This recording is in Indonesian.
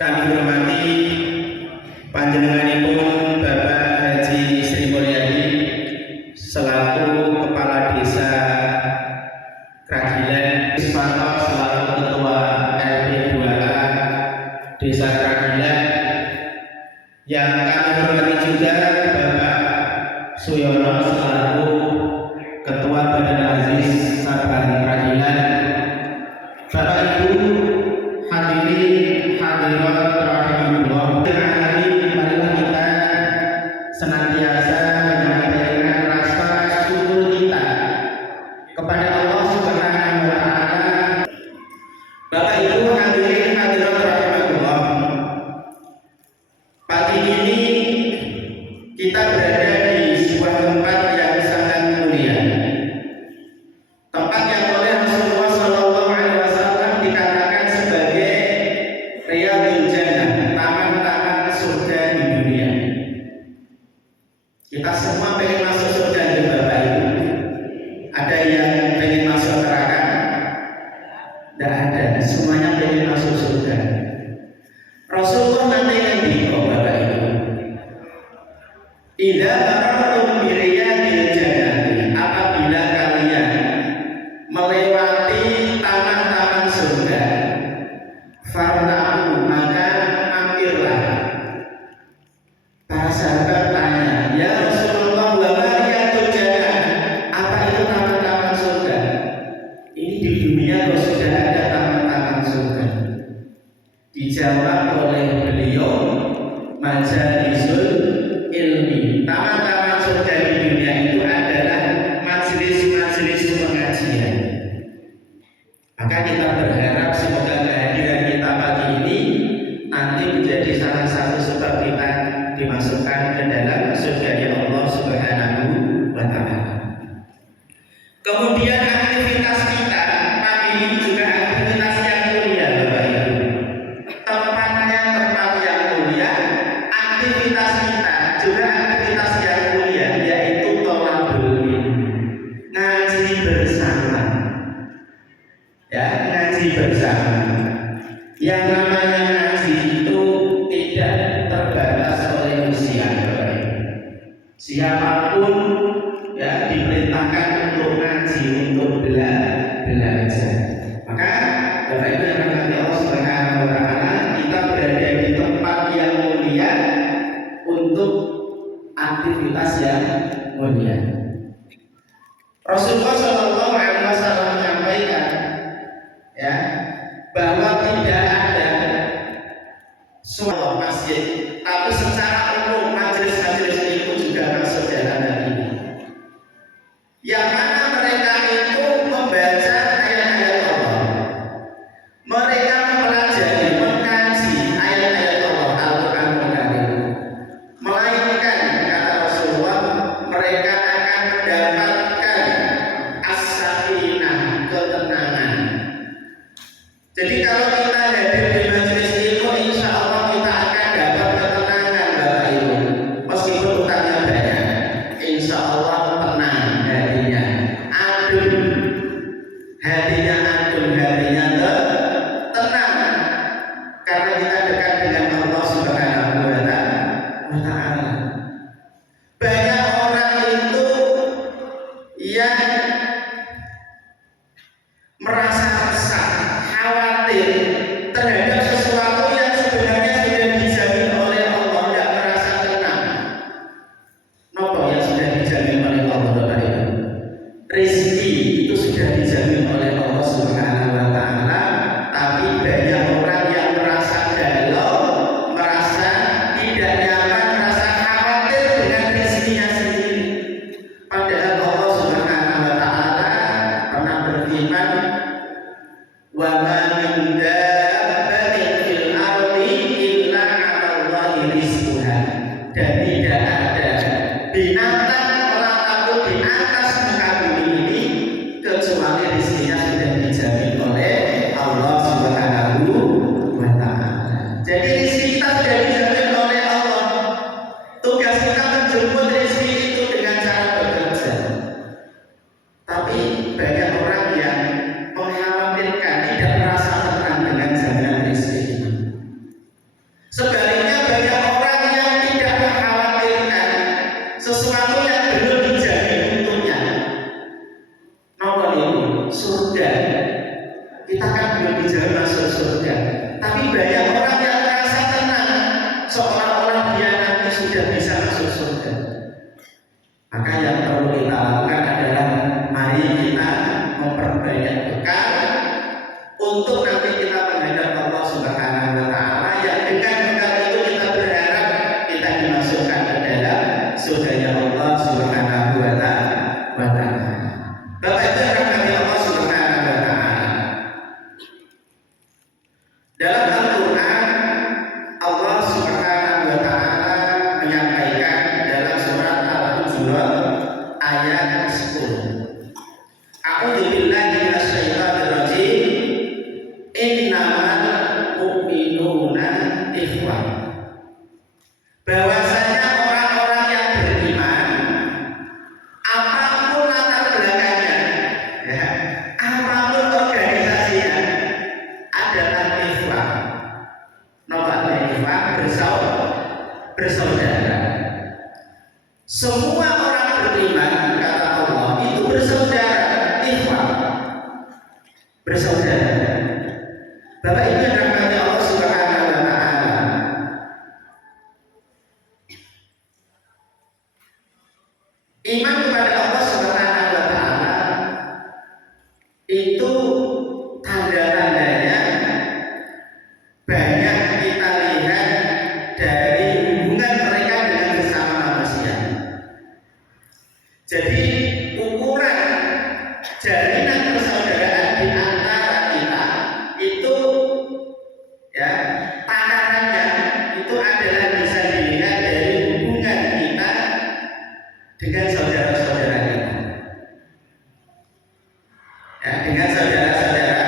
Kami hormati panjenenganipun Bapak Haji Sri Mulyadi selaku Kepala Desa Kragilan, Ismanto selaku Ketua LP2A Desa Kragilan, yang kami hormati juga Bapak Suyono selaku Ketua Badan Aziz Saban Kragilan. Bapak Ibu hadirin hadirat rahimahullah, marilah kita senantiasa menyampaikan rasa syukur kita kepada Allah Subhanahu wa taala. Bapak Ibu hadirin hadirat rahimahullah, pagi ini kita berada di sebuah tempat yang sangat mulia, tempat yang oleh Rasulullah SAW dikatakan sebagai Riyadhul Jannah, taman-taman surga di dunia. Kita semua pengen masuk surga di Bapak Ibu. Ada yang pengen masuk neraka? Tidak ada, semuanya pengen masuk surga. Rasulullah nanti ngendika Bapak Ibu, idza marartum bi riyadil jannah, apabila kalian melewati taman-taman surga, farta'u, maka mampirlah. Para sahabat tanya, ya Rasulullah, wa ma riyadul jannah, apa itu taman-taman surga? Ini di dunia kok sudah ada taman-taman surga. Dijawab oleh beliau, majalisul ilmi. Taman-taman surga di dunia itu adalah majelis-majelis pengajian. Maka kita berharap semoga kehadiran kita pagi ini nanti menjadi salah satu sebab kita dimasukkan ke dalam surga Allah Subhanahu wa taala. Kemudian aktivitas kita pagi ini juga aktivitas yang mulia Bapak Ibu. Tempatnya tempat yang mulia, aktivitas kita juga aktivitas yang mulia, yaitu thalabul ilmi, ngaji bersama. Ya, ngaji bersama. Yang namanya ngaji itu tidak terbatas oleh usia, Bapak Ibu. Siapapun ya diperintahkan untuk ngaji, untuk belajar. Maka Bapak Ibu yang dirahmati Allah Subhanahu wa taala, kita berada di tempat yang mulia untuk aktivitas yang mulia. Rasulullah Shallallahu Alaihi Wasallam menyampaikan ya bahwa tidak ada suatu masjid, tapi secara umum majelis-majelis itu juga masuk dalam hal ini, yang mana mereka itu membaca ayat-ayat Allah, mereka mempelajari, mengkaji ayat-ayat Allah, Al-Quranul Karim, melainkan kata Rasulullah mereka akan mendapatkan as-sakinah, ketenangan. Jadi kalau kita hadir di majelis ilmu, insya Allah kita akan dapat ketenangan Bapak Ibu. Meskipun utangnya banyak, insya Allah tenang hatinya, adem hatinya, tenang, karena kita dekat dengan Allah Subhanahu wa taala. Banyak orang itu yang merasa resah, khawatir terhadap sesuatu yang sebenarnya sudah dijamin oleh Allah, tidak merasa tenang. Nopo yang sudah dijamin oleh Allah, Bapak Ibu? Rizki itu sudah dijamin oleh Allah Subhanahu wa taala, tapi banyak orang yang merasa galau, merasa tidak nyaman, merasa khawatir dengan rizkinya sendiri. Padahal Allah Subhanahu wa taala pernah berfirman, wa ma min dabbatin fil ardi illa 'ala Allahi rizquha, dan tidak ada binatang melantang di atas muka bumi ini kecuali rizkinya sudah dijamin oleh Allah Subhanahu wa taala. Jadi rizki kita sudah dijamin oleh Allah. Tugas kita menjemput rizki itu dengan cara bekerja. Tapi banyak orang yang mengkhawatirkan, tidak merasa tenang dengan jaminan rizki ini. banyak orang yang merasa tenang seolah-olah dia nanti sudah bisa masuk surga. Maka yang perlu kita lakukan adalah mari kita memperbanyak bekal untuk nanti kita menghadap Allah Subhanahu wa taala, yang dengan bekal itu kita berharap kita dimasukkan ke dalam surganya Allah Subhanahu wa taala. Bapak Ibu yang dirahmati Allah Subhanahu wa taala. Dalam Al-Qur'an Allah Subhanahu wa taala menyampaikan dalam surat Al-Hujurat ayat 10. A'udzu billahi minasyaitonir rajim. Innamal mu'minuna ikhwah. Bahwasanya orang-orang yang beriman, apapun latar belakangnya, ya, apapun organisasinya, adalah ikhwah. Namanya ikhwah, bersaudara. Semua orang beriman, kata Allah, itu bersaudara, ikhwah, bersaudara. Bapak Ibu yang dirahmati Allah Subhanahu wa taala. Iman kepada Allah Subhanahu wa taala itu tanda-tandanya banyak kita lihat dari hubungan mereka dengan sesama manusia. Jadi ukuran jalinan persaudaraan di antara kita itu, ya, takarannya itu adalah bisa dilihat dari hubungan kita dengan saudara-saudara kita, ya, dengan saudara-saudara